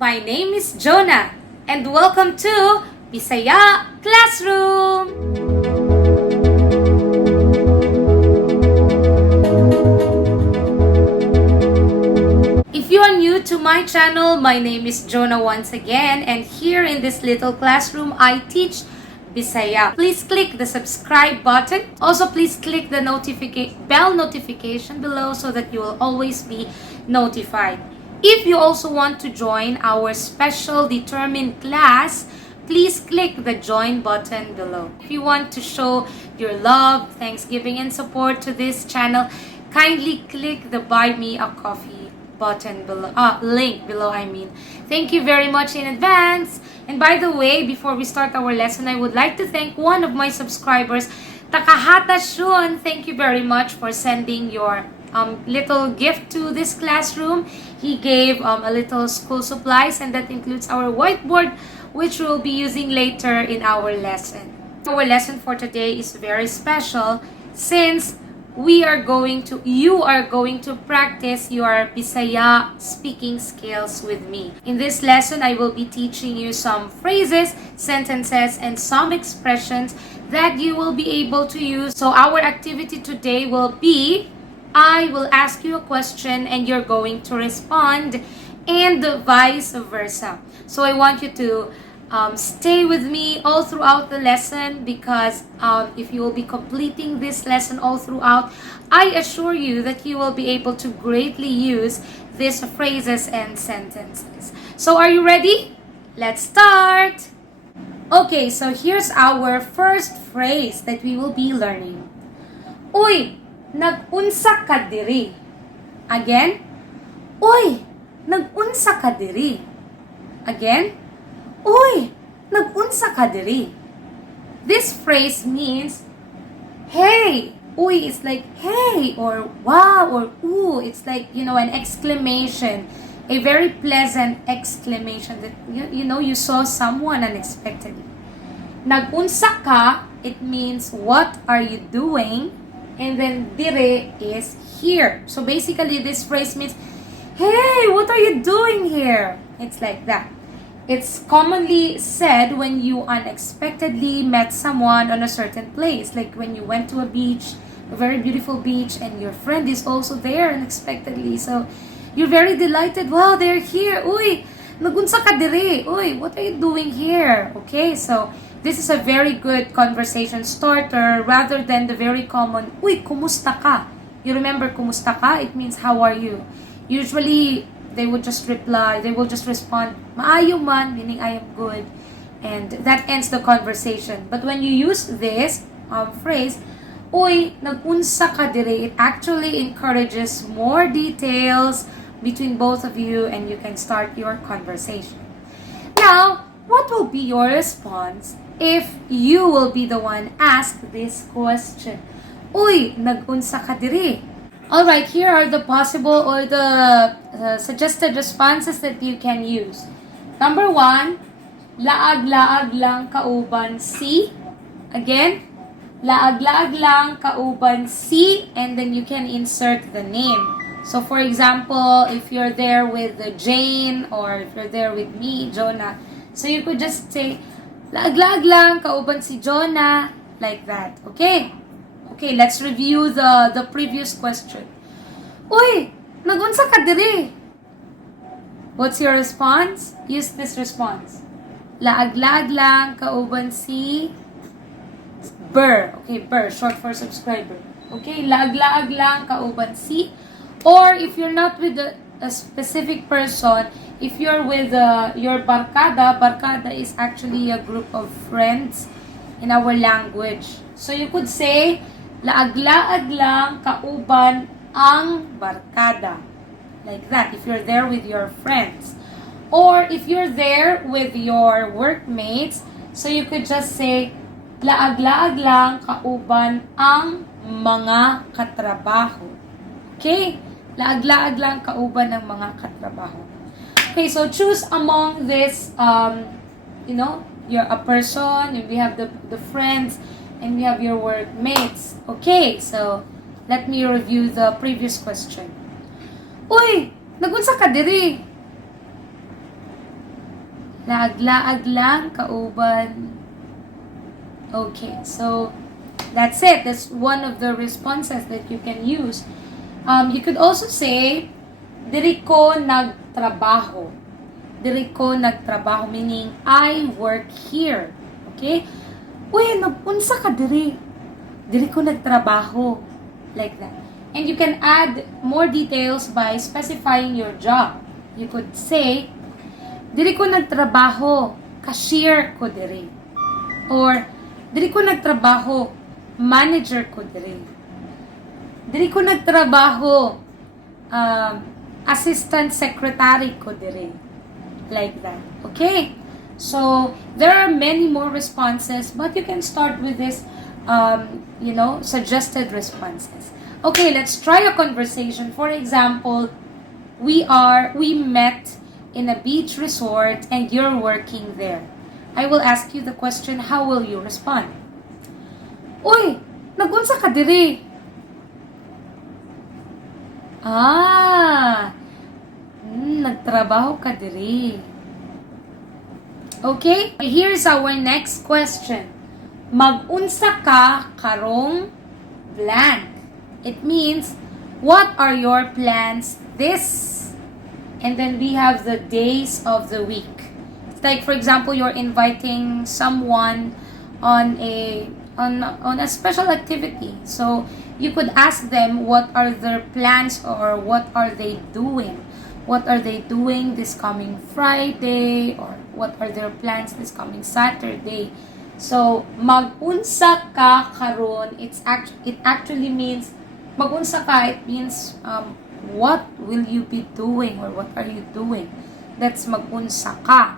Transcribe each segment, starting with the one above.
My name is Jonah, and welcome to Bisaya Classroom! If you are new to my channel, my name is Jonah once again, and here in this little classroom, I teach Bisaya. Please click the subscribe button. Also, please click the bell notification below so that you will always be notified. If you also want to join our special determined class, please click the join button below. If you want to show your love, thanksgiving, and support to this channel, kindly click the buy me a coffee button below, link below, Thank you very much in advance. And by the way, before we start our lesson, I would like to thank one of my subscribers, Takahata Shun. Thank you very much for sending your little gift to this classroom. He gave a little school supplies, and that includes our whiteboard, which we'll be using later in our lesson. Our lesson for today is very special since you are going to practice your Bisaya speaking skills with me. In this lesson, I will be teaching you some phrases, sentences, and some expressions that you will be able to use. So our activity today will be, I will ask you a question and you're going to respond, and vice versa. So I want you to stay with me all throughout the lesson, because if you will be completing this lesson all throughout, I assure you that you will be able to greatly use these phrases and sentences. So are you ready? Let's start! Okay, so here's our first phrase that we will be learning. Uy, nag-unsa ka diri. Again. Uy, nag-unsa ka diri. Again. Uy, nag-unsa ka diri. This phrase means, hey. Uy is like, hey, or wow, or ooh. It's like, an exclamation. A very pleasant exclamation that, you saw someone unexpectedly. Nag-unsa ka, it means, what are you doing? And then, dire is here. So basically, this phrase means, hey, what are you doing here? It's like that. It's commonly said when you unexpectedly met someone on a certain place. Like when you went to a beach, a very beautiful beach, and your friend is also there unexpectedly. So you're very delighted. Wow, they're here. Uy, nagunsa ka diri. Uy, what are you doing here? Okay, so this is a very good conversation starter rather than the very common, uy, kumusta ka? You remember kumusta ka? It means how are you? Usually, they will just respond, maayo man, meaning I am good. And that ends the conversation. But when you use this phrase, uy, nagunsa ka diri, it actually encourages more details between both of you, and you can start your conversation. Now, what will be your response if you will be the one asked this question? Uy, nagunsa ka diri. Alright, here are the possible or the suggested responses that you can use. Number 1, laag-laag lang kauban si. Again, laag-laag lang kauban si, and then you can insert the name. So for example, if you're there with Jane, or if you're there with me, Jonah, so you could just say, laag-laag lang kauban si Jonah, like that. Okay? Okay, let's review the previous question. Uy, nagunsa ka diri. What's your response? Use this response. Laag-laag lang kauban si Ber. Okay, Ber, short for subscriber. Okay, laag-laag lang kauban si. Or if you're not with a specific person, if you're with your barkada is actually a group of friends in our language. So you could say, laag-laag lang kauban ang barkada. Like that, if you're there with your friends. Or if you're there with your workmates, so you could just say, laag-laag lang kauban ang mga katrabaho. Okay? Laag-laag lang kauban ang mga katrabaho. Okay, so choose among this, you're a person, we have the friends, and we have your workmates. Okay, so let me review the previous question. Uy, nagunsa ka diri. Laag-laag lang, kauban. Okay, so that's it. That's one of the responses that you can use. You could also say, diri ko nagtrabaho. Diri ko nagtrabaho, meaning I work here. Okay? Uy, nag-unsa ka diri? Diri ko nagtrabaho. Like that. And you can add more details by specifying your job. You could say, diri ko nagtrabaho, cashier ko diri. Or, diri ko nagtrabaho, manager ko diri. Diri ko nagtrabaho, assistant secretary ko diri. Like that. Okay? So, there are many more responses, but you can start with this, suggested responses. Okay, let's try a conversation. For example, we met in a beach resort and you're working there. I will ask you the question, how will you respond? Uy, nagunsa ka diri? Nagtrabaho ka diri. Okay? Here's our next question. Mag-unsa ka karong blank? It means, what are your plans this? And then we have the days of the week. It's like, for example, you're inviting someone on a special activity. So you could ask them what are their plans or what are they doing. What are they doing this coming Friday, or what are their plans this coming Saturday? So mag-unsa ka karon, it actually means mag-unsa ka, it means what will you be doing or what are you doing? That's mag-unsa ka.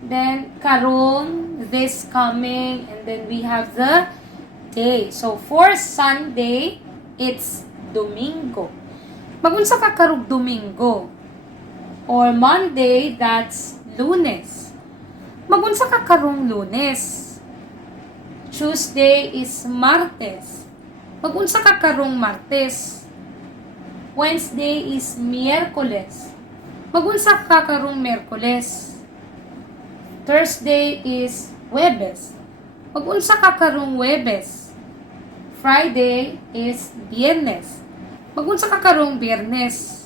Then karon, this coming, and then we have the day. So for Sunday, it's Domingo. Mag-unsa ka karong Domingo? Or Monday, that's Lunes. Mag-unsa ka karong Lunes? Tuesday is Martes. Mag-unsa ka karong Martes? Wednesday is Miyerkules. Mag-unsa ka karong Miyerkules? Thursday is Huwebes. Mag-unsa ka karong Huwebes? Friday is Biyernes. Mag-unsa ka karong Biyernes?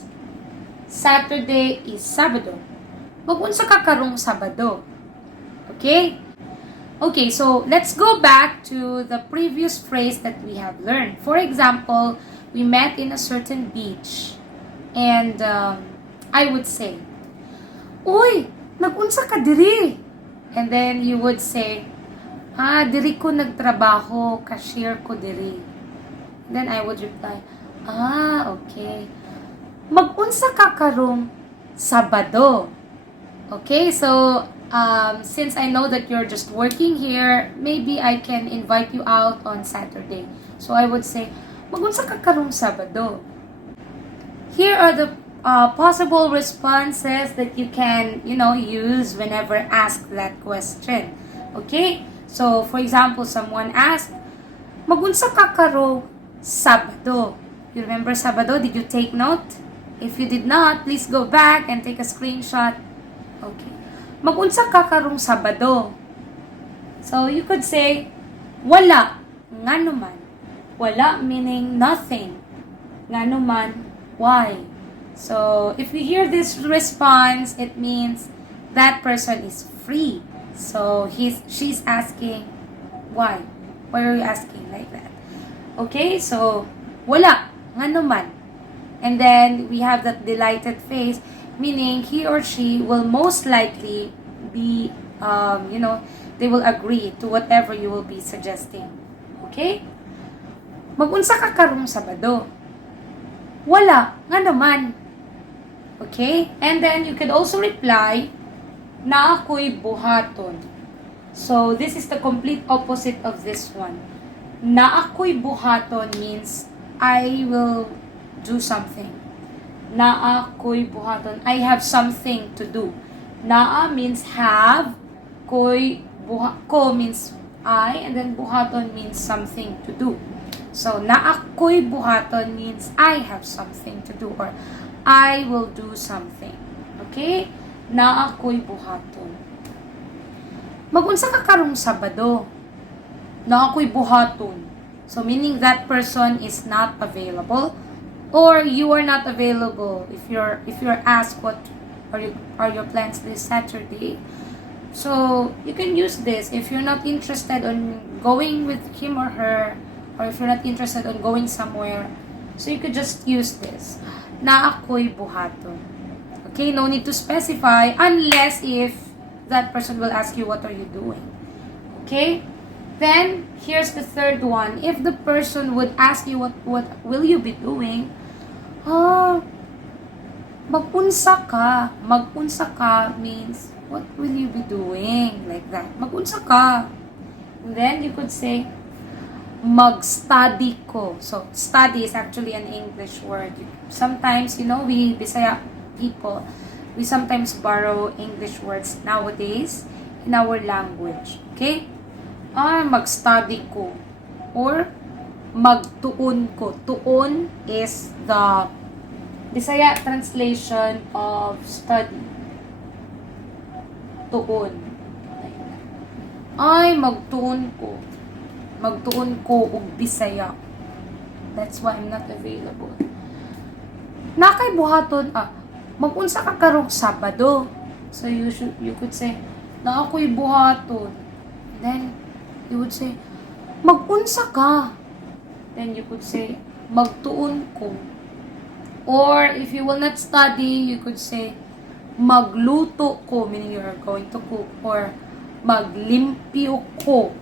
Saturday is Sabado. Mag-unsa ka karong Sabado? Okay? Okay, so let's go back to the previous phrase that we have learned. For example, we met in a certain beach. And I would say, Uy, nag-unsa ka diri? And then you would say, diri ko nagtrabaho, cashier ko diri. And then I would reply, okay. Mag-unsa ka karong Sabado? Okay, so since I know that you're just working here, maybe I can invite you out on Saturday. So I would say, mag-unsa ka karong Sabado? Here are the possible responses that you can, use whenever asked that question. Okay? So, for example, someone asked, mag-unsa ka karong Sabado? You remember Sabado? Did you take note? If you did not, please go back and take a screenshot. Okay. Mag-unsa ka karong Sabado? So, you could say, wala, nganuman. Wala meaning nothing. Nganuman, why? So, if we hear this response, it means that person is free. So, she's asking, why? Why are you asking like that? Okay, so, wala, nganuman. And then, we have that delighted face, meaning he or she will most likely be, they will agree to whatever you will be suggesting. Okay? Mag-unsa ka karong Sabado? Wala, nga naman. Okay? And then, you could also reply, na ako'y buhaton. So, this is the complete opposite of this one. Na ako'y buhaton means, I will do something. Naa ko'y buhaton. I have something to do. Naa means have. Ko means I. And then buhaton means something to do. So, naa ko'y buhaton means I have something to do. Or I will do something. Okay? Naa ko'y buhaton. Magunsa ka karong Sabado? Na ako'y buhaton. So, meaning that person is not available or you are not available if you're asked what are your plans this Saturday. So, you can use this if you're not interested on going with him or her, or if you're not interested on going somewhere. So, you could just use this. Na ako'y buhaton. Okay, no need to specify unless if that person will ask you, what are you doing? Okay? Then, here's the third one. If the person would ask you, what will you be doing? Mag-unsa ka. Mag-unsa ka means, what will you be doing? Like that. Mag-unsa ka. And then, you could say, mag-study ko. So, study is actually an English word. Sometimes, we Bisaya people, we sometimes borrow English words nowadays in our language. Okay? Mag-study ko. Or, magtuon ko. Tuon is the Bisaya translation of study. Tuon. Magtuon ko. Magtuon ko og Bisaya. That's why I'm not available. Nakay buhaton, mag-unsa ka karong Sabado. So, you could say, na ako'y buhaton. Then, you would say, mag-unsa ka. Then you could say, magtuon ko. Or, if you will not study, you could say, magluto ko, meaning you are going to cook. Or, maglimpyo ko,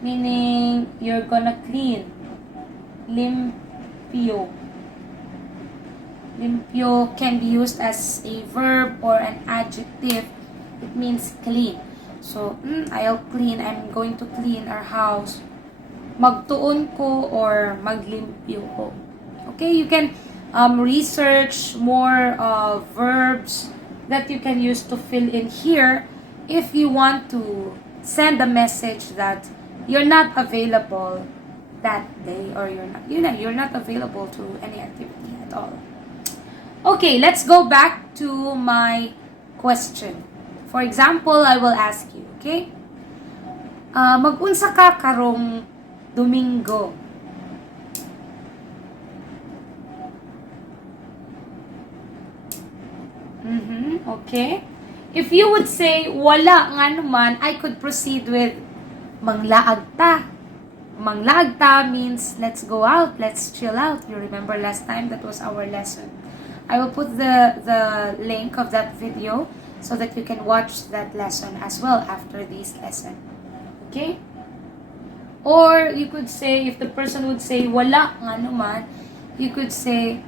meaning you're gonna clean. Limpyo. Limpyo can be used as a verb or an adjective. It means clean. So, I'll clean. I'm going to clean our house. Magtuon ko or maglimpyo ko. Okay, you can research more verbs that you can use to fill in here if you want to send a message that you're not available that day, or you're not available to any activity at all. Okay, let's go back to my question. For example, I will ask you, okay? Mag-unsa ka karong Domingo? Okay. If you would say, wala nga naman, I could proceed with manglaag ta. Manglaag ta means, let's go out, let's chill out. You remember last time, that was our lesson. I will put the link of that video so that you can watch that lesson as well after this lesson. Okay? Or you could say, if the person would say, wala nga naman, you could say,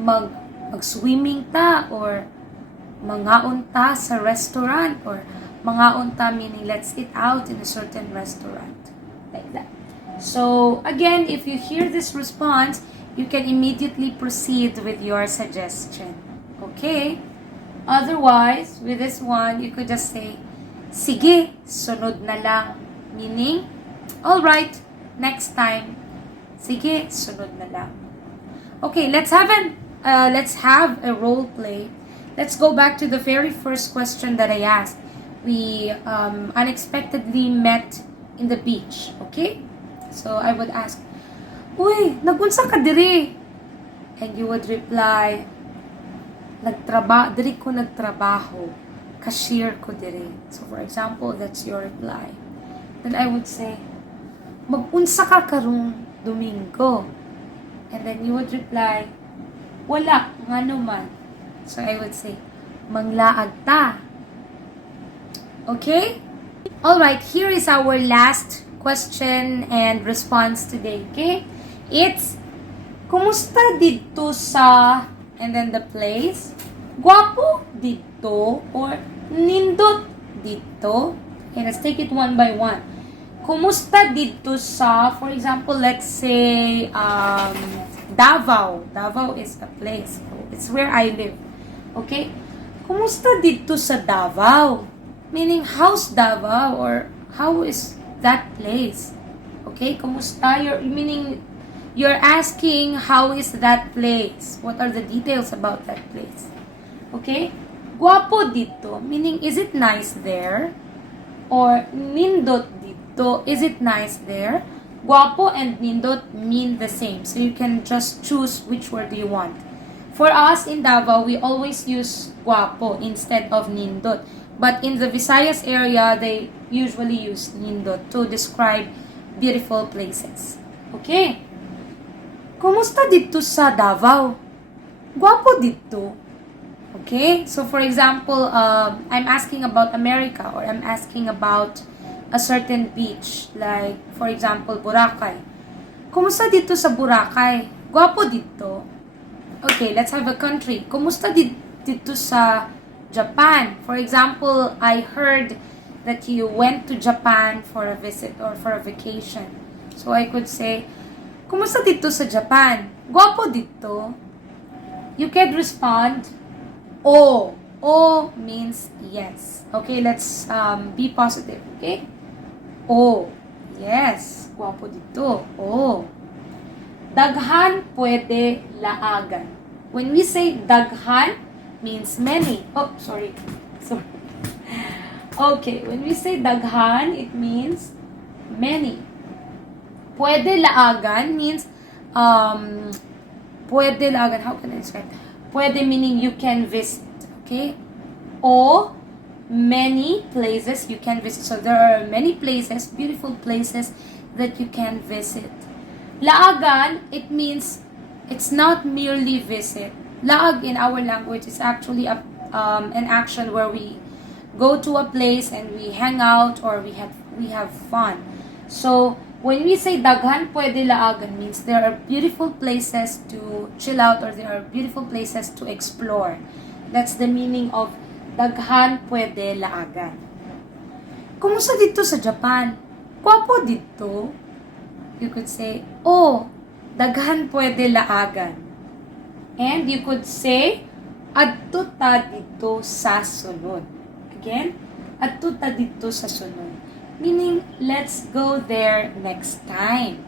mag-swimming ta, or mangaon ta sa restaurant, or mangaon ta meaning let's eat out in a certain restaurant. Like that. So, again, if you hear this response, you can immediately proceed with your suggestion. Okay? Otherwise, with this one, you could just say, sige, sunod na lang. Meaning, alright, next time, sige, sunod na lang. Okay, let's have a role play. Let's go back to the very first question that I asked. We unexpectedly met in the beach. Okay? So, I would ask, uy, nagunsa ka diri? And you would reply, diri ko nagtrabaho. Cashier ko diri. So, for example, that's your reply. Then I would say, mag-unsa ka karong Domingo? And then you would reply, wala, nga naman. So, I would say, manglaag ta. Okay? Alright, here is our last question and response today. Okay? It's, kumusta dito sa, and then the place, guwapo dito, or nindot dito. Okay, let's take it one by one. Kumusta dito sa, for example, let's say, Davao. Davao is a place. It's where I live. Okay? Kumusta dito sa Davao? Meaning, how's Davao? Or, how is that place? Okay? Kumusta? Meaning, you're asking, how is that place? What are the details about that place? Okay? Guwapo dito. Meaning, is it nice there? Or nindot dito. Is it nice there? Guwapo and nindot mean the same. So you can just choose which word you want. For us in Davao, we always use guwapo instead of nindot. But in the Visayas area, they usually use nindot to describe beautiful places. Okay? Kumusta dito sa Davao? Guwapo dito. Okay? So for example, I'm asking about America or I'm asking about a certain beach. Like, for example, Boracay. Kumusta dito sa Boracay? Guwapo dito. Okay, let's have a country. Kumusta dito sa Japan? For example, I heard that you went to Japan for a visit or for a vacation. So I could say, kumusta dito sa Japan? Guwapo dito. You can respond, O. O means yes. Okay, let's be positive. Okay? O. Yes. Guwapo dito. O. Daghan pwede laagan. When we say daghan, means many. Oh, sorry. Okay, when we say daghan, it means many. Pwede laagan means, pwede laagan, how can I describe? Pwede meaning you can visit, okay? O, many places you can visit. So there are many places, beautiful places that you can visit. Laagan, it means it's not merely visit. Laag in our language is actually an action where we go to a place and we hang out or we have fun. So when we say daghan pwede laagan means there are beautiful places to chill out or there are beautiful places to explore. That's the meaning of daghan pwede laagan. Kumusta dito sa Japan? Guwapo dito. You could say, oh, daghan pwede laagan. And you could say, adto ta dito sa sunod. Again, adto ta dito sa sunod. Meaning, let's go there next time.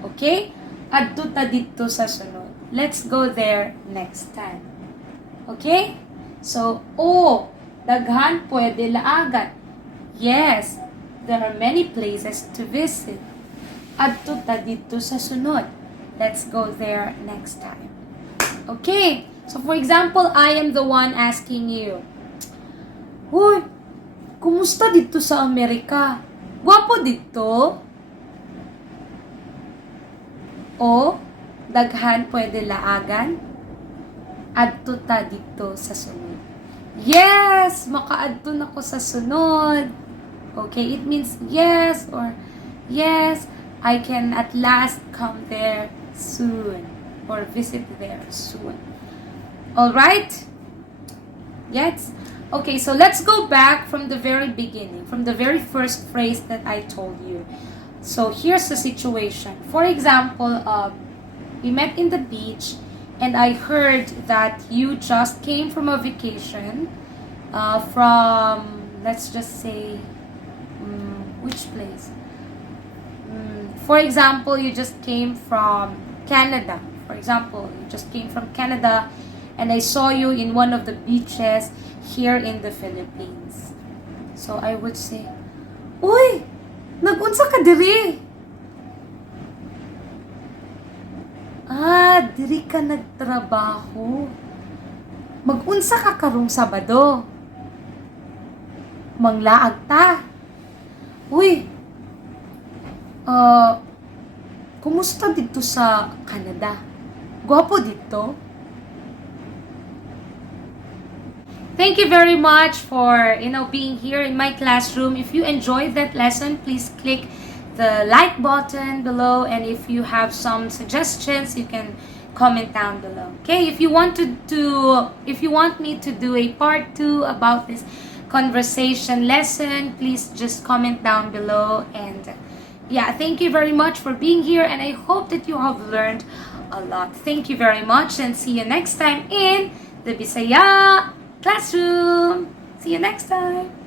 Okay? Adto ta dito sa sunod. Let's go there next time. Okay? So, oh, daghan pwede laagan. Yes, there are many places to visit. Adto ta dito sa sunod. Let's go there next time. Okay? So, for example, I am the one asking you, Hoy, kumusta dito sa Amerika? Guwapo dito? O, daghan pwede laagan? Adto ta dito sa sunod. Yes! Makaadto na ko sa sunod. Okay, it means yes or yes, I can at last come there soon or visit there soon. Alright? Yes? Okay, so let's go back from the very beginning, from the very first phrase that I told you. So here's the situation. For example, we met in the beach and I heard that you just came from a vacation from, let's just say, which place? For example, you just came from Canada. For example, you just came from Canada and I saw you in one of the beaches here in the Philippines. So I would say, Uy! Nag-unsa ka diri? Ah, diri ka nagtrabaho. Mag-unsa ka karong Sabado? Manglaag ta. Uy! Kumusta dito sa Canada? Gwapo dito? Thank you very much for, being here in my classroom. If you enjoyed that lesson, please click the like button below. And if you have some suggestions, you can comment down below. Okay? If you want me to do a part 2 about this conversation lesson, please just comment down below. And yeah, thank you very much for being here. And I hope that you have learned a lot. Thank you very much and see you next time in the Bisaya classroom. See you next time.